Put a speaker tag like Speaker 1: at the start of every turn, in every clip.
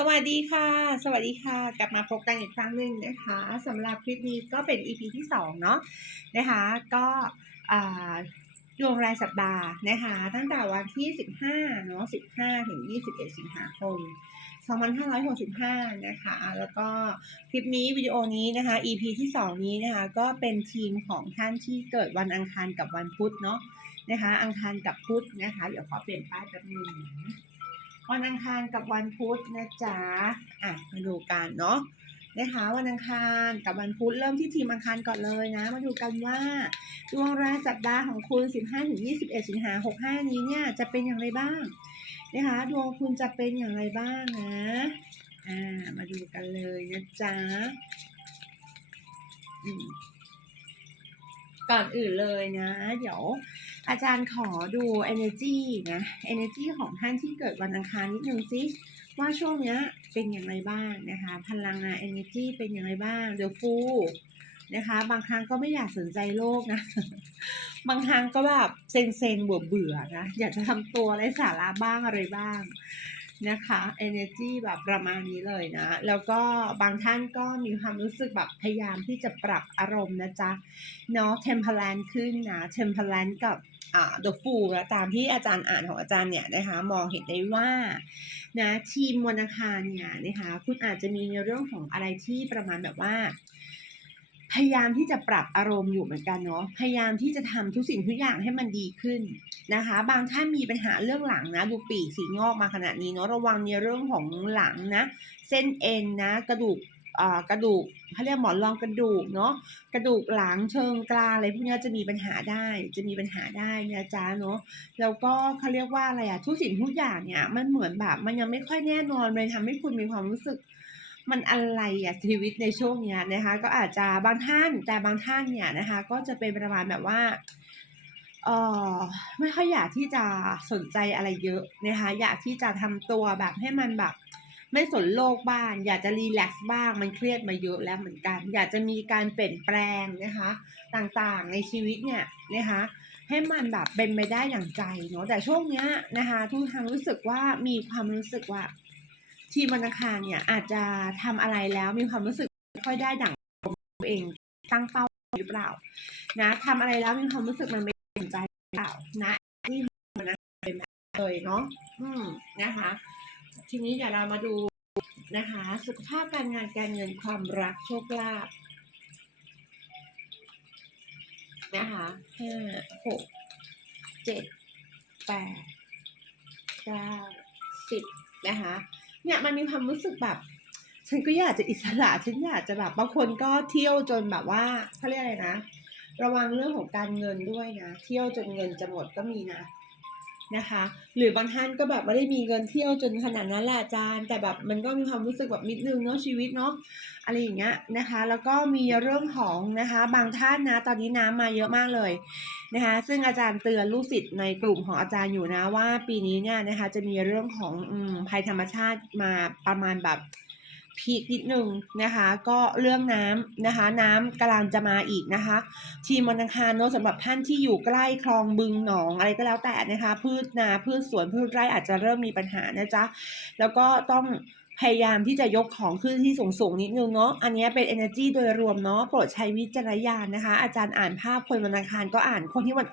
Speaker 1: สวัสดีค่ะ สวัสดีค่ะ กลับมาพบกันอีกครั้งหนึ่งนะคะสำหรับคลิปนี้ก็เป็น EP ที่2เนาะนะคะ ก็ดวงรายสัปดาห์นะคะตั้งแต่วันที่ 15เนาะ15 ถึง 21 สิงหาคม 2565 นะคะ แล้วก็คลิปนี้วิดีโอนี้นะคะ EP ที่ 2 นี้นะคะ ก็เป็นทีมของท่านที่เกิดวันอังคารกับวันพุธเนาะนะคะ อังคารกับพุธนะคะ เดี๋ยวขอเปลี่ยนป้ายแป๊บนึงนะ วันอังคารกับวันพุธนะจ๊ะอะมาดูกันเนาะนะคะวันอังคารกับวันพุธเริ่มที่ทีมอังคารก่อนเลยนะ มาดูกันว่าดวงรายสัปดาห์ของคุณ 15-21 สิงหา65 นี้เนี่ยจะเป็นอย่างไรบ้างนะคะดวงคุณจะเป็นอย่างไรบ้างนะอ่ามาดูกันเลยนะจ๊ะก่อนอื่นเลยนะ เดี๋ยว อาจารย์ขอดู energy นะ energy ของท่านที่เกิดวันอังคารนิดนึงสิว่าช่วงเนี้ยเป็นอย่างไรบ้างนะคะ พลังงาน energy เป็นอย่างไรบ้าง เดี๋ยวฟูนะคะ บางครั้งก็ไม่อยากสนใจโลกนะ บางครั้งก็แบบเซ็งเซ็งเบื่อเบื่อนะ อยากจะทำตัวไร้สาระบ้างอะไรบ้าง นะคะ energy แบบประมาณนี้เลยนะ แล้วก็บางท่านก็มีความรู้สึกแบบพยายามที่จะปรับอารมณ์นะจ๊ะเนาะ temperance ขึ้นนะ temperance กับอ่า the fool นะตามที่อาจารย์อ่านของอาจารย์เนี่ยนะคะมองเห็นได้ว่านะทีมวันอังคารเนี่ยนะคะคุณอาจจะมีในเรื่องของอะไรที่ประมาณแบบว่า พยายามที่จะปรับอารมณ์อยู่เหมือนกันเนาะพยายามที่จะทำทุกสิ่งทุกอย่างให้มันดีขึ้นนะคะ บางท่านมีปัญหาเรื่องหลังนะ ดูปีกสีงอกมาขนาดนี้เนาะระวังในเรื่องของหลังนะ เส้นเอ็นนะ กระดูกอ่ากระดูกเขาเรียกหมอนรองกระดูกเนาะกระดูกหลังเชิงกรานอะไรพวกนี้จะมีปัญหาได้จะมีปัญหาได้นะจ๊ะเนาะแล้วก็เขาเรียกว่าอะไรอะทุกสิ่งทุกอย่างเนี่ยมันเหมือนแบบมันยังไม่ค่อยแน่นอนเลยทำให้คุณมีความรู้สึก มันอะไรอะชีวิตในช่วงเนี้ยนะคะ ก็อาจจะบางท่านแต่บางท่านเนี่ยนะคะ ก็จะเป็นประมาณแบบว่าเออไม่ค่อยอยากที่จะสนใจอะไรเยอะนะคะอยากที่จะทำตัวแบบให้มันแบบ ไม่สนโลกบ้างอยากจะรีแลกซ์บ้างมันเครียดมาเยอะแล้วเหมือนกัน อยากจะมีการเปลี่ยนแปลงนะคะ ต่างๆในชีวิตเนี่ยนะคะให้มันแบบเป็นไปได้อย่างใจเนาะแต่ช่วงเนี้ยนะคะทุกทางรู้สึกว่ามีความรู้สึกว่า ทีมวันอังคารเนี่ยอาจจะทำอะไรแล้วมีความรู้สึกไม่ค่อยได้ดั่งตัวเองตั้งเป้าหรือเปล่า นะทำอะไรแล้วมีความรู้สึกมันไม่สนใจหรือเปล่านะที่มันเป็นแบบเลยเนาะอืมนะคะ ทีนี้เดี๋ยวเรามาดูนะคะ สุขภาพการงานการเงินความรักโชคลาภนะคะห้าหก ความรู้สึกแบบ ฉันก็อยากจะอิสระฉันอยากจะแบบบางคนก็เที่ยวจนแบบว่าเขาเรียกอะไรนะ ระวังเรื่องของการเงินด้วยนะ เที่ยวจนเงินจะหมดก็มีนะนะคะ หรือบางท่านก็แบบไม่ได้มีเงินเที่ยวจนขนาดนั้นแหละอาจารย์ แต่แบบมันก็มีความรู้สึกแบบนิดนึงเนาะชีวิตเนาะอะไรอย่างเงี้ยนะคะ แล้วก็มีเรื่องของนะคะ บางท่านนะ ตอนนี้น้ำมาเยอะมากเลย นะคะซึ่งอาจารย์เตือนลูกศิษย์ในกลุ่มของอาจารย์อยู่นะว่าปีนี้เนี่ยนะคะจะมีเรื่องของอภัยธรรมชาติมาประมาณแบบพีคนิดนึงนะคะ ก็เรื่องน้ำนะคะ น้ำกำลังจะมาอีกนะคะ ทีมวันอังคารเนอะสำหรับท่านที่อยู่ใกล้คลองบึงหนองอะไรก็แล้วแต่นะคะ พืชนาพืชสวนพืชไร่อาจจะเริ่มมีปัญหานะจ๊ะแล้วก็ต้อง พยายามที่จะยกของขึ้นที่สูงๆนิดนึงเนาะ อันนี้เป็น energy โดยรวมเนาะ โปรดใช้วิจารณญาณนะคะ อาจารย์อ่านภาพคนวันอังคารก็อ่านคนที่วัน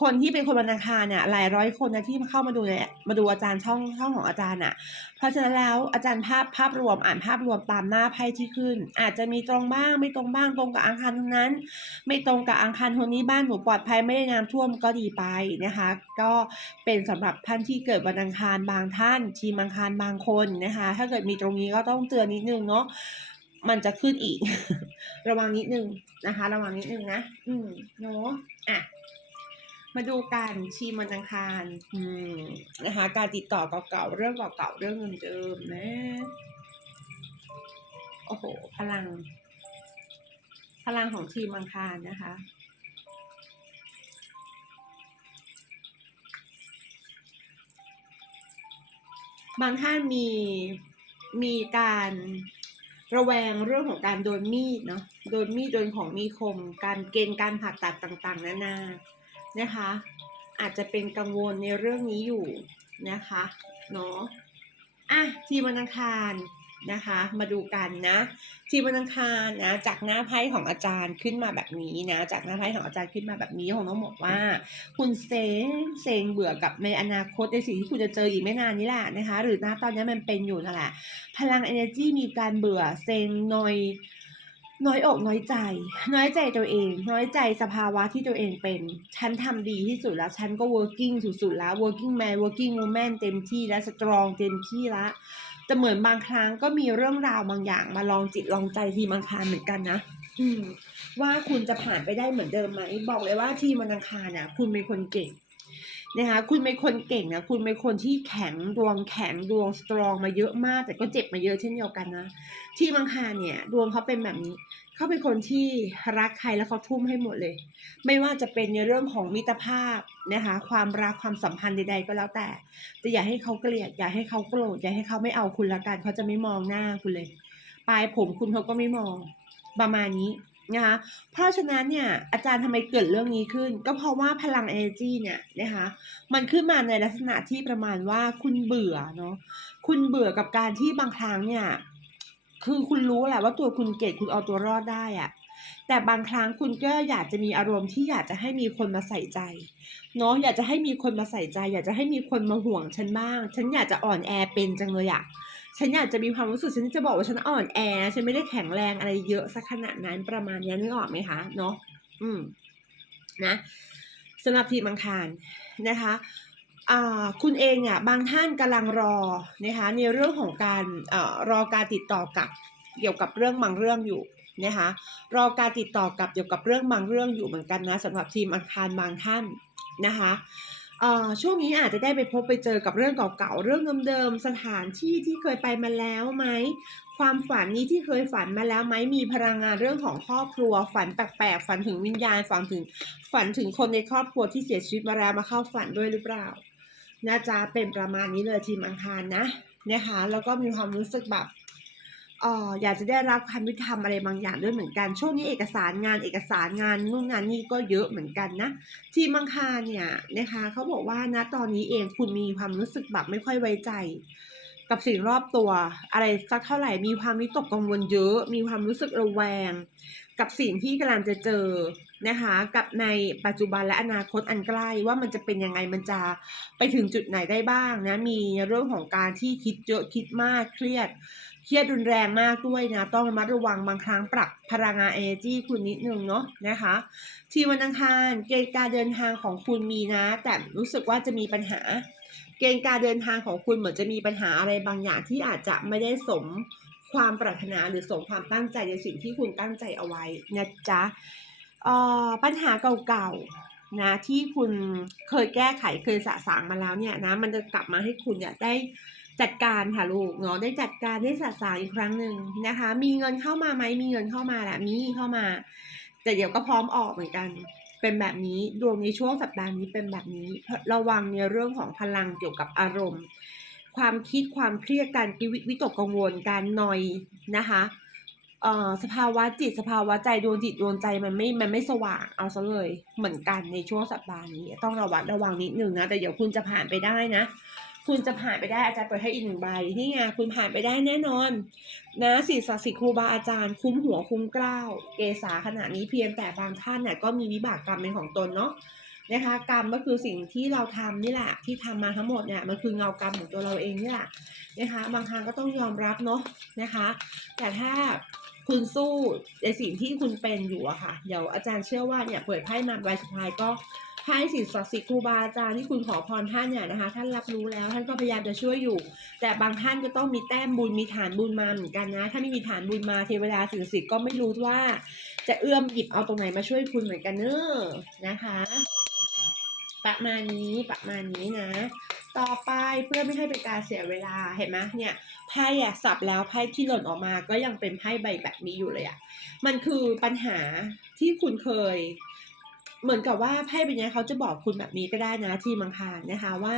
Speaker 1: คนที่เป็นคนวันอังคารเนี่ยหลายร้อยคนนะที่มาเข้ามาดูเนี่ยมาดูอาจารย์ช่องช่องของอาจารย์อะ เพราะฉะนั้นแล้วอาจารย์ภาพภาพรวมอ่านภาพรวมตามหน้าไพ่ที่ขึ้น อาจจะมีตรงบ้างไม่ตรงบ้างตรงกับอังคารทั้งนั้น ไม่ตรงกับอังคารคนนี้บ้านหนูปลอดภัยไม่ได้น้ำท่วมก็ดีไปนะคะ ก็เป็นสำหรับท่านที่เกิดวันอังคารบางท่าน ทีมอังคารบางคนนะคะ ถ้าเกิดมีตรงนี้ก็ต้องเตือนนิดนึงเนาะมันจะขึ้นอีก ระวังนิดนึงนะคะ ระวังนิดนึงนะ อืมเนาะอะ มาดูการชีมันอังคารอืมนะคะ การติดต่อเก่าๆเรื่องเก่าๆเรื่องเดิมๆนะ โอ้โห พลัง พลังของทีมอังคารนะคะบางท่านมีมีการระแวงเรื่องของการโดนมีดเนาะโดนมีดโดนของมีคม การเกณฑ์การผ่าตัดต่างๆ นานา นะคะ อาจจะเป็นกังวลในเรื่องนี้อยู่นะคะเนาะอะทีมวันอังคารนะคะ มาดูกันนะทีมวันอังคารนะจากหน้าไพ่ของอาจารย์ขึ้นมาแบบนี้นะ จากหน้าไพ่ของอาจารย์ขึ้นมาแบบนี้ผมต้องบอกว่า คุณเซ็งเซงเบื่อกับในอนาคตในสิ่งที่คุณจะเจออีกไม่นานนี้แหละนะคะ หรือณตอนนี้มันเป็นอยู่นั่นแหละพลัง energy มีการเบื่อเซงนอย น้อยอกน้อยใจ น้อยใจตัวเอง น้อยใจสภาวะที่ตัวเองเป็น ฉันทำดีที่สุดแล้ว ฉันก็ working สุดๆแล้ว working man working woman เต็มที่แล้ว strong เต็มที่ล้วแต่เหมือนบางครั้งก็มีเรื่องราวบางอย่าง มาลองจิตลองใจทีมอังคารเหมือนกันนะอืม ว่าคุณจะผ่านไปได้เหมือนเดิมไหมบอกเลยว่าทีมวันอังคารน่ะ คุณเป็นคนเก่ง นะคะคุณเป็นคนเก่งนะคุณเป็นคนที่แข็งดวงแข็งดวงสตรองมาเยอะมาก แต่ก็เจ็บมาเยอะเช่นเดียวกันนะที่บางคาเนี่ยดวงเขาเป็นแบบนี้เขาเป็นคนที่รักใครแล้วเขาทุ่มให้หมดเลย ไม่ว่าจะเป็นในเรื่องของมิตรภาพนะคะความรักความสัมพันธ์ใด ๆ ก็แล้วแต่แต่อย่าให้เขาเกลียดอย่าให้เขาโกรธอย่าให้เขาไม่เอาคุณละกันเขาจะไม่มองหน้าคุณเลย ปลายผมคุณเขาก็ไม่มองประมาณนี้ นะคะเพราะฉะนั้นเนี่ยอาจารย์ทำไมเกิดเรื่องนี้ขึ้น ก็เพราะว่าพลัง energy เนี่ยนะคะมันขึ้นมาในลักษณะที่ประมาณว่าคุณเบื่อเนาะคุณเบื่อกับการที่บางครั้งเนี่ยคือคุณรู้แหละว่าตัวคุณเก่งคุณเอาตัวรอดได้อะแต่บางครั้งคุณก็อยากจะมีอารมณ์ที่อยากจะให้มีคนมาใส่ใจเนาะอยากจะให้มีคนมาใส่ใจ อยากจะให้มีคนมาห่วงฉันบ้าง ฉันอยากจะอ่อนแอเป็นจังเลยอะ ฉันอยากจะมีความรู้สึกฉันจะบอกว่าฉันอ่อนแอ ฉันไม่ได้แข็งแรงอะไรเยอะสักขนาดนั้นประมาณนี้นึกออกไหมคะเนาะอืมนะสำหรับทีมอังคารนะคะอ่าคุณเองเนี่ยบางท่านกำลังรอนะคะในเรื่องของการอรอการติดต่อกับเกี่ยวกับเรื่องบางเรื่องอยู่นะคะรอการติดต่อกับเกี่ยวกับเรื่องบางเรื่องอยู่เหมือนกันนะสำหรับทีมอังคารบางท่านนะคะ เอ่อช่วงนี้อาจจะได้ไปพบไปเจอกับเรื่องเก่าๆ เรื่องเดิมๆ สถานที่ที่เคยไปมาแล้วไหม ความฝันนี้ที่เคยฝันมาแล้วไหม มีพลังงานเรื่องของครอบครัว ฝันแปลกๆ ฝันถึงวิญญาณ ฝันถึง ฝันถึงคนในครอบครัวที่เสียชีวิตมาแล้วมาเข้าฝันด้วยหรือเปล่านะจ๊ะเป็นประมาณนี้เลยทีมอังคารนะนะคะ แล้วก็มีความรู้สึกแบบ เอ่ออยากจะได้รับความยุติธรรมอะไรบางอย่างด้วยเหมือนกัน ช่วงนี้เอกสารงานเอกสารงานนู่นงานนี่ก็เยอะเหมือนกันนะ ทีมังคารเนี่ยนะคะเขาบอกว่านะตอนนี้เองคุณมีความรู้สึกแบบไม่ค่อยไว้ใจ กับสิ่งรอบตัว อะไรสักเท่าไหร่มีความวิตกกังวลเยอะ มีความรู้สึกระแวง กับสิ่งที่กำลังจะเจอนะคะกับในปัจจุบันและอนาคตอันใกล้ว่ามันจะเป็นยังไงมันจะไปถึงจุดไหนได้บ้างนะมีเรื่องของการที่คิดเยอะคิดมากเครียด เครียดรุนแรงมากด้วยนะ ต้องระมัดระวังบางครั้งปรับพลังงาน energy คุณนิดนึงเนาะนะคะ ทีวันอังคารเกณฑ์การเดินทางของคุณมีนะ แต่รู้สึกว่าจะมีปัญหา เกณฑ์การเดินทางของคุณเหมือนจะมีปัญหาอะไรบางอย่างที่อาจจะไม่ได้สมความปรารถนาหรือสมความตั้งใจในสิ่งที่คุณตั้งใจเอาไว้นะจ๊ะปัญหาเก่าๆนะที่คุณเคยแก้ไขเคยสะสางมาแล้วเนี่ยนะมันจะกลับมาให้คุณเนี่ยได้ จัดการค่ะลูกเนาะได้จัดการได้สะสางอีกครั้งหนึ่งนะคะ มีเงินเข้ามาไหมมีเงินเข้ามาแหละมีเข้ามา แต่เดี๋ยวก็พร้อมออกเหมือนกัน เป็นแบบนี้ดวงในช่วงสัปดาห์นี้เป็นแบบนี้ระวังในเรื่องของพลังเกี่ยวกับอารมณ์ ความคิดความเครียดการกิวิวิตกกังวลการนอยนะคะเอ่อสภาวะจิตสภาวะใจดวงจิตดวงใจมันไม่มันไม่สว่างเอาซะเลยเหมือนกันในช่วงสัปดาห์นี้ ต้องระวัดระวังนิดนึงนะแต่เดี๋ยวคุณจะผ่านไปได้นะ คุณจะผ่านไปได้อาจารย์เปิดให้อีกหนึ่งใบนี่ไงคุณผ่านไปได้แน่นอน นะสิ่งศักดิ์สิทธิ์ครูบาอาจารย์คุ้มหัวคุ้มเกล้าวเกษาขณะนี้เพียงแต่บางท่านเนี่ยก็มีวิบากกรรมเป็นของตนเนาะนะคะกรรมก็คือสิ่งที่เราทำนี่แหละที่ทำมาทั้งหมดเนี่ยมันคือเงากรรมของตัวเราเองนี่แหละนะคะ บางครั้งก็ต้องยอมรับเนาะนะคะ แต่ถ้าคุณสู้ในสิ่งที่คุณเป็นอยู่อะค่ะ เดี๋ยวอาจารย์เชื่อว่าเนี่ยเปิดไพ่มาใบสุดท้ายก็ ไพ่สิ่งศักดิ์สิทธิ์ครูบาอาจารย์ที่คุณขอพรท่านเนี่ยนะคะ ท่านรับรู้แล้วท่านก็พยายามจะช่วยอยู่ แต่บางท่านก็ต้องมีแต้มบุญมีฐานบุญมาเหมือนกันนะ ถ้าไม่มีฐานบุญมาเทวดาสิ่งศักดิ์สิทธิ์ก็ไม่รู้ว่า จะเอื้อมหยิบเอาตรงไหนมาช่วยคุณเหมือนกันเนอะนะคะ ประมาณนี้ประมาณนี้นะต่อไปเพื่อไม่ให้เป็นการเสียเวลาเห็นไหมเนี่ยไพ่อะสับแล้วไพ่ที่หล่นออกมาก็ยังเป็นไพ่ใบแบบนี้อยู่เลยอะมันคือปัญหาที่คุณเคย เหมือนกับว่าไพ่ใบเนี้เขาจะบอกคุณแบบนี้ก็ได้นะที่มังคารนะคะว่า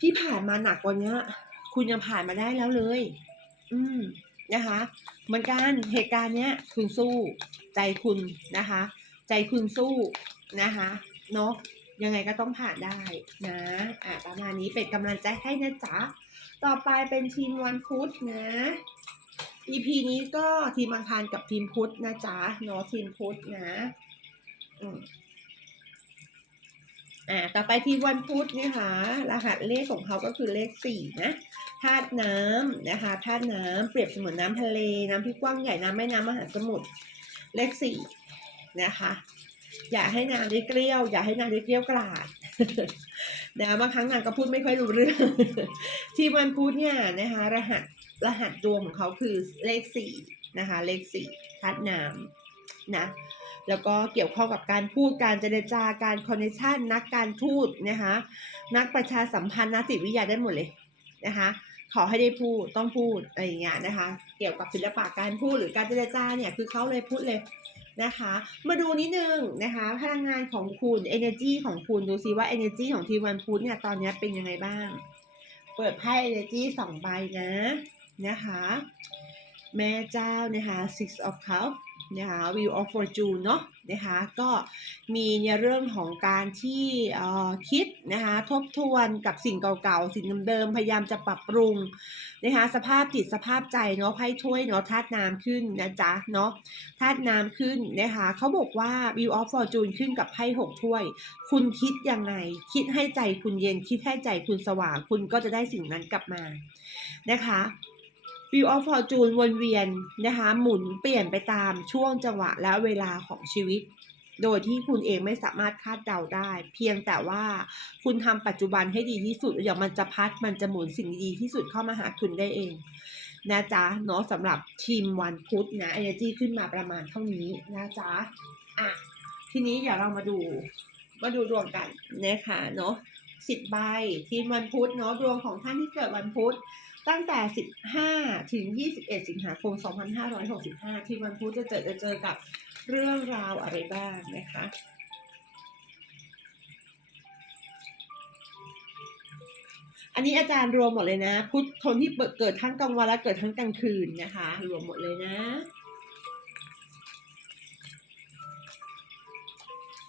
Speaker 1: ที่ผ่านมาหนักกว่านี้คุณยังผ่านมาได้แล้วเลย อืมนะคะ เหมือนกันเหตุการณ์เนี้ย คุณสู้ ใจคุณนะคะ ใจคุณสู้นะคะเนาะยังไงก็ต้องผ่านได้นะอะประมาณนี้เป็นกำลังใจให้นะจ๊ะต่อไปเป็นทีมวันพุธนะ EP นี้ก็ทีมอังคารกับทีมพุธนะจ๊ะเนาะทีมพุธนะ อ่า ต่อไปทีมวันพุธนะคะ รหัสเลขของเขาก็คือเลขสี่นะธาตุน้ำนะคะธาตุน้ำเปรียบเสมือนน้ำทะเล น้ำที่กว้างใหญ่น้ำแม่น้ำมหาสมุทรเลขสี่นะคะ อย่าให้นางได้เกลี้ยว อย่าให้นางได้เกลี้ยวกราดนะบางครั้งนางก็พูดไม่ค่อยรู้เรื่อง ที่วันพุธเนี่ยนะคะ รหัสรหัสดวงของเขาคือเลขสี่นะคะ เลขสี่ธาตุน้ำนะ แล้วก็เกี่ยวข้องกับการพูดการเจรจาการคอนเนคชันนักการทูตนะคะนักประชาสัมพันธ์นักจิตวิทยาได้หมดเลยนะคะขอให้ได้พูดต้องพูดอะไรอย่างเงี้ยนะคะ เกี่ยวกับศิลปะการพูดหรือการเจรจาเนี่ยคือเขาเลยพูดเลยนะคะ มาดูนิดนึงนะคะพลังงานของคุณ energy ของคุณดูซิว่า energy ของทีวันพุธเนี่ยตอนนี้เป็นยังไงบ้าง เปิดไพ่ energy สองใบนะนะคะ แม่เจ้านะคะ six of cups นะคะ wheel of fortune เนาะนะคะก็มีในเรื่องของการที่อ่อคิดนะคะทบทวนกับสิ่งเก่าๆ สิ่งเดิมๆพยายามจะปรับปรุงนะคะสภาพจิตสภาพใจเนาะไพ่ถ้วยเนาะธาตุน้ำขึ้นนะจ๊ะเนาะธาตุน้ำขึ้นนะคะเขาบอกว่า wheel of fortune ขึ้นกับไพ่หกถ้วย คุณคิดยังไง คิดให้ใจคุณเย็นคิดให้ใจคุณสว่าง คุณก็จะได้สิ่งนั้นกลับมานะคะ วิวออฟฟอร์จูนวนเวียนนะคะ หมุนเปลี่ยนไปตามช่วงจังหวะและเวลาของชีวิต โดยที่คุณเองไม่สามารถคาดเดาได้ เพียงแต่ว่าคุณทำปัจจุบันให้ดีที่สุดเดี๋ยวมันจะพัดมันจะหมุนสิ่งดีที่สุดเข้ามาหาคุณได้เองนะจ๊ะเนาะสำหรับทีมวันพุธนะ energy ขึ้นมาประมาณเท่านี้นะจ๊ะอะทีนี้เดี๋ยวเรามาดูมาดูดวงกันนะคะเนาะสิบใบทีมวันพุธเนาะดวงของท่านที่เกิดวันพุธ ตั้งแต่ 15 ถึง 21 สิงหาคม 2565 ที่วันพุธจะเจอจะเจอกับเรื่องราวอะไรบ้างนะคะอันนี้อาจารย์รวมหมดเลยนะ พุธคนที่เปิดเกิดทั้งกลางวันและเกิดทั้งกลางคืนนะคะ รวมหมดเลยนะ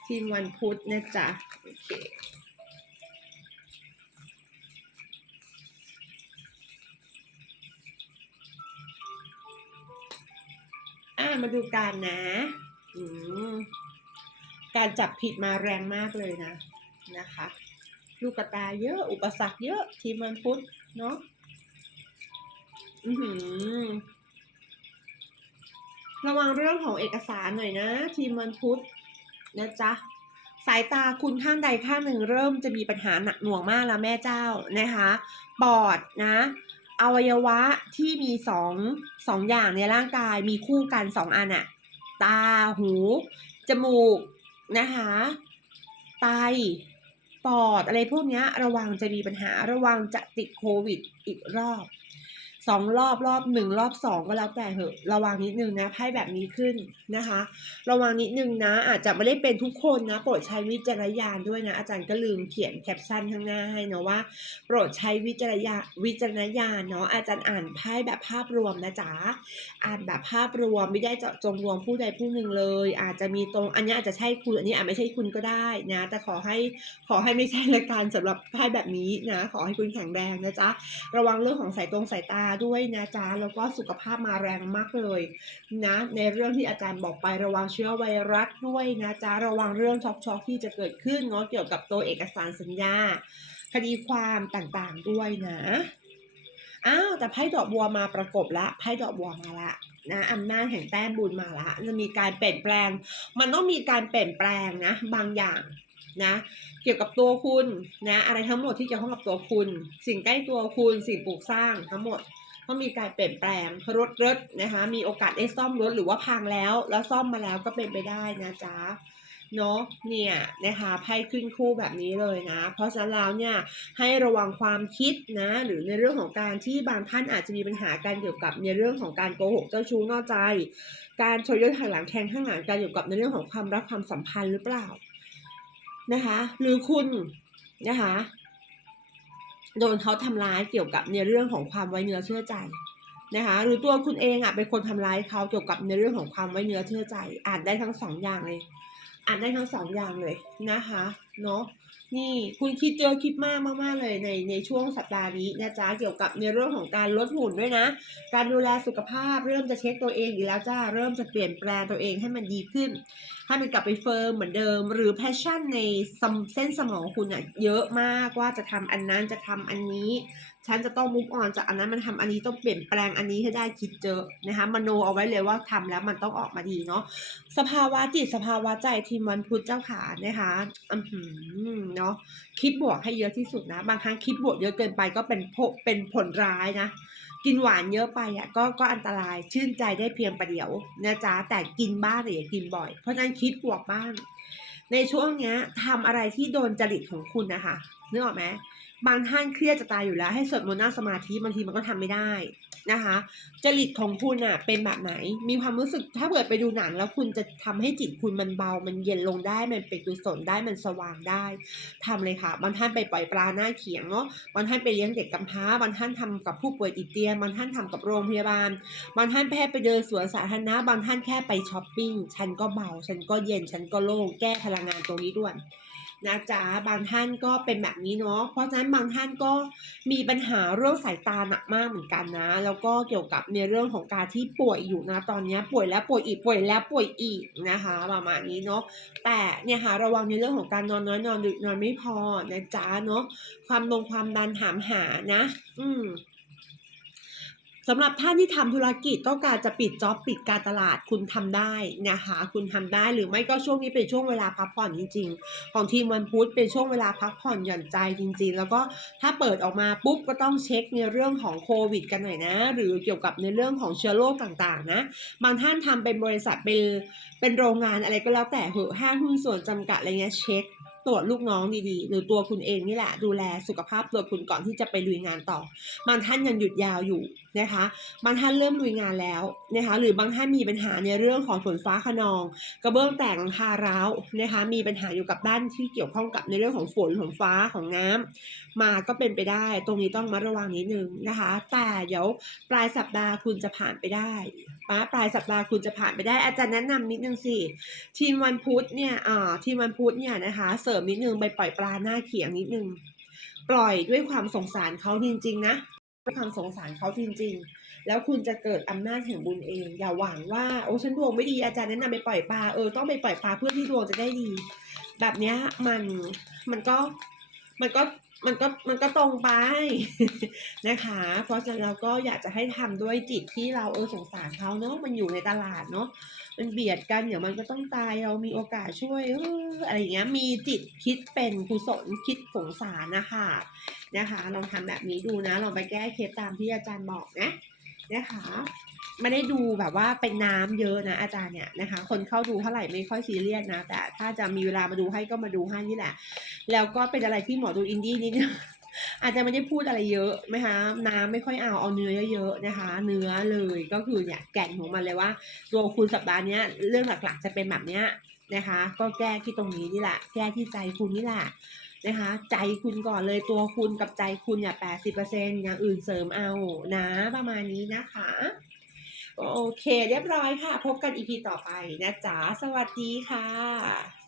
Speaker 1: ทีมวันพุธนะจ๊ะ โอเค อ่ามาดูการนะอืมการจับผิดมาแรงมากเลยนะนะคะ ลูกตาเยอะอุปสรรคเยอะทีมวันพุธเนาะอือหือระวังเรื่องของเอกสารหน่อยนะ ทีมวันพุธนะจ๊ะสายตาคุณข้างใดข้างหนึ่งเริ่มจะมีปัญหาหนักหน่วงมากแล้วแม่เจ้านะคะ ปอดนะ อวัยวะที่มีสองสองอย่างในร่างกายมีคู่กันสองอันอะตาหู จมูกนะคะไตปอดอะไรพวกนี้ระวังจะมีปัญหาระวังจะติดโควิดอีกรอบ สองรอบรอบหนึ่งรอบสองก็แล้วแต่เหอะระวังนิดนึงนะไพ่แบบนี้ขึ้นนะคะ ระวังนิดนึงนะ อาจจะไม่ได้เป็นทุกคนนะ โปรดใช้วิจารณญาณด้วยนะ อาจารย์ก็ลืมเขียนแคปชั่นข้างหน้าให้นะว่า โปรดใช้วิจารณญาวิจารณญาณเนาะอาจารย์อ่านไพ่แบบภาพรวมนะจ๊ะอ่านแบบภาพรวมไม่ได้เจาะจงรวมผู้ใดผู้หนึ่งเลย อาจจะมีตรงอันนี้อาจจะใช่คุณอันนี้อาจไม่ใช่คุณก็ได้นะ แต่ขอให้ขอให้ไม่ใช่รายการสำหรับไพ่แบบนี้นะ ขอให้คุณแข็งแรงนะจ๊ะระวังเรื่องของสายตรงสายตาด้วยนะจ๊ะแล้วก็สุขภาพมาแรงมากเลยนะในเรื่องที่อาจารย์บอกไประวังเชื้อไวรัสด้วยนะจ๊ะระวังเรื่องช็อกช็อกที่จะเกิดขึ้นเนาะเกี่ยวกับตัวเอกสารสัญญา คดีความต่างๆด้วยนะอ้าวแต่ไพ่ดอกบัวมาประกบละไพ่ดอกบัวมาละนะอำนาจแห่งแต้มบุญมาละจะมีการเปลี่ยนแปลง มันต้องมีการเปลี่ยนแปลงนะ บางอย่างนะเกี่ยวกับตัวคุณนะอะไรทั้งหมดที่เกี่ยวข้องกับตัวคุณ สิ่งใกล้ตัวคุณสิ่งปลูกสร้างทั้งหมด ต้องมีการเปลี่ยนแปลงรถรถนะคะ มีโอกาสได้ซ่อมรถหรือว่าพังแล้ว แล้วซ่อมมาแล้วก็เป็นไปได้นะจ๊ะเนาะเนี่ยนะคะไพ่ขึ้นคู่แบบนี้เลยนะ เพราะฉะนั้นแล้วเนี่ยให้ระวังความคิดนะหรือในเรื่องของการที่บางท่านอาจจะมีปัญหาการเกี่ยวกับในเรื่องของการโกหกเจ้าชู้นอกใจ การชยยศหักหลังแทงข้างหลังการเกี่ยวกับในเรื่องของความรักความสัมพันธ์หรือเปล่านะคะ หรือคุณนะคะ โดนเขาทำร้ายเกี่ยวกับในเรื่องของความไว้เนื้อเชื่อใจนะคะหรือตัวคุณเองอะเป็นคนทำร้ายเขาเกี่ยวกับในเรื่องของความไว้เนื้อเชื่อใจอาจได้ทั้งสองอย่างเลยอาจได้ทั้งสองอย่างเลยนะคะเนาะ นี่คุณคิดเยอะคิดมากมากๆเลยในในช่วงสัปดาห์นี้นะจ๊ะเกี่ยวกับในเรื่องของการลดหุ่นด้วยนะ การดูแลสุขภาพเริ่มจะเช็คตัวเองอีกแล้วจ้าเริ่มจะเปลี่ยนแปลงตัวเองให้มันดีขึ้นให้มันกลับไปเฟิร์มเหมือนเดิม หรือแพชชั่นในเส้นสมองคุณอะเยอะมากว่าจะทำอันนั้นจะทำอันนี้ ฉันจะต้องมุกออนจากอันนั้นมันทำอันนี้ต้องเปลี่ยนแปลงอันนี้ให้ได้คิดเจอนะคะมโนเอาไว้เลยว่าทำแล้วมันต้องออกมาดีเนาะสภาวะจิตสภาวะใจทีมวันพุธเจ้าขานะคะอือหือเนาะคิดบวกให้เยอะที่สุดนะ บางครั้งคิดบวกเยอะเกินไปก็เป็นเป็นผลร้ายนะ กินหวานเยอะไปอะก็ก็อันตรายชื่นใจได้เพียงประเดี๋ยวนะจ๊ะแต่กินบ้างแต่อย่ากินบ่อย เพราะฉะนั้นคิดบวกบ้างในช่วงเนี้ยทำอะไรที่โดนจริตของคุณนะคะนึกออกไหม บางท่านเครียดจะตายอยู่แล้ว ให้สวดมนต์นั่งสมาธิบางทีมันก็ทำไม่ได้นะคะ จริตของคุณอะเป็นแบบไหน มีความรู้สึกถ้าเกิดไปดูหนังแล้วคุณจะทำให้จิตคุณมันเบา มันเย็นลงได้ มันเป็นกุศลได้ มันสว่างได้ทำเลยค่ะ บางท่านไปปล่อยปลาหน้าเขียงเนาะ บางท่านไปเลี้ยงเด็กกำพร้า บางท่านทำกับผู้ป่วยติดเตียง บางท่านทำกับโรงพยาบาล บางท่านแค่ไปเดินสวนสาธารณะ บางท่านแค่ไปช้อปปิ้ง ฉันก็เบา ฉันก็เย็น ฉันก็โล่ง แก้พลังงานตรงนี้ด่วน นะจ๊ะบางท่านก็เป็นแบบนี้เนาะเพราะฉะนั้นบางท่านก็มีปัญหาเรื่องสายตาหนักมากเหมือนกันนะ แล้วก็เกี่ยวกับในเรื่องของการที่ป่วยอยู่นะตอนนี้ป่วยแล้วป่วยอีกป่วยแล้วป่วยอีกนะคะประมาณนี้เนาะแต่เนี่ยค่ะระวังในเรื่องของการนอนน้อยนอนดึกนอนไม่พอนะจ๊ะเนาะความลงความดันถามหานะ อืม สำหรับท่านที่ทำธุรกิจต้องการจะปิดจ็อบปิดการตลาดคุณทำได้นะคะ คุณทำได้หรือไม่ก็ช่วงนี้เป็นช่วงเวลาพักผ่อนจริง ๆ ของทีมวันพุธเป็นช่วงเวลาพักผ่อนหย่อนใจจริง ๆ แล้วก็ถ้าเปิดออกมาปุ๊บก็ต้องเช็คในเรื่องของโควิด กันหน่อยนะ หรือเกี่ยวกับในเรื่องของเชื้อโรคต่างๆนะบางท่านทำเป็นบริษัทเป็นเป็นโรงงานอะไรก็แล้วแต่เหอะห้างหุ้นส่วนจำกัดอะไรเงี้ยเช็ค ตรวจลูกน้องดีๆ หรือตัวคุณเองนี่แหละ ดูแลสุขภาพตัวคุณก่อนที่จะไปลุยงานต่อบางท่านยังหยุดยาวอยู่นะคะบางท่านเริ่มลุยงานแล้วนะคะหรือบางท่านมีปัญหาในเรื่องของฝนฟ้าขนอง กระเบื้องแตกหลังคาร้าวนะคะมีปัญหาอยู่กับด้านที่เกี่ยวข้องกับในเรื่องของฝนของฟ้าของน้ำมาก็เป็นไปได้ ตรงนี้ต้องมาระวังนิดนึงนะคะ แต่เดี๋ยวปลายสัปดาห์คุณจะผ่านไปได้ ปะปลายสัปดาห์คุณจะผ่านไปได้อาจารย์แนะนำนิดนึงสิทีมวันพุธเนี่ยอ่าทีมวันพุธเนี่ยนะคะ เสริมนิดนึงไปปล่อยปลาหน้าเขียงนิดนึงปล่อยด้วยความสงสารเขาจริง ๆ นะด้วยความสงสารเขาจริง ๆ แล้วคุณจะเกิดอำนาจแห่งบุญเอง อย่าหวังว่าโอ้ฉันดวงไม่ดีอาจารย์แนะนำไปปล่อยปลาเออต้องไปปล่อยปลาเพื่อที่ดวงจะได้ดี แบบเนี้ยมันมันก็มันก็ มันก็มันก็ตรงไปนะคะ เพราะฉะนั้นเราก็อยากจะให้ทำด้วยจิตที่เราเออสงสารเขาเนาะมันอยู่ในตลาดเนาะมันเบียดกันเดี๋ยวมันก็ต้องตายเรามีโอกาสช่วยเอออะไรอย่างเงี้ยมีจิตคิดเป็นกุศลคิดสงสารนะคะนะคะลองทำแบบนี้ดูนะลองไปแก้เคสตามที่อาจารย์บอกนะนะคะ ไม่ได้ดูแบบว่าเป็นน้ำเยอะนะอาจารย์เนี่ยนะคะ คนเข้าดูเท่าไหร่ไม่ค่อยซีเรียสนะ แต่ถ้าจะมีเวลามาดูให้ก็มาดูให้นี่แหละ แล้วก็เป็นอะไรที่หมอดูอินดี้นิดนึงอาจจะไม่ได้พูดอะไรเยอะนะคะน้ำไม่ค่อยเอาเอาเนื้อเยอะๆนะคะ เนื้อเลยก็คือเนี่ยแก่นของมันเลยว่าตัวคุณสัปดาห์นี้เรื่องหลักๆจะเป็นแบบเนี้ยนะคะ ก็แก้ที่ตรงนี้นี่แหละ แก้ที่ใจคุณนี่แหละนะคะ ใจคุณก่อนเลยตัวคุณกับใจคุณเนี่ยแปดสิบเปอร์เซ็นต์อย่างอื่นเสริมเอานะประมาณนี้นะคะ โอเค เรียบร้อยค่ะ พบกันอีพีต่อไปนะจ๊ะ สวัสดีค่ะ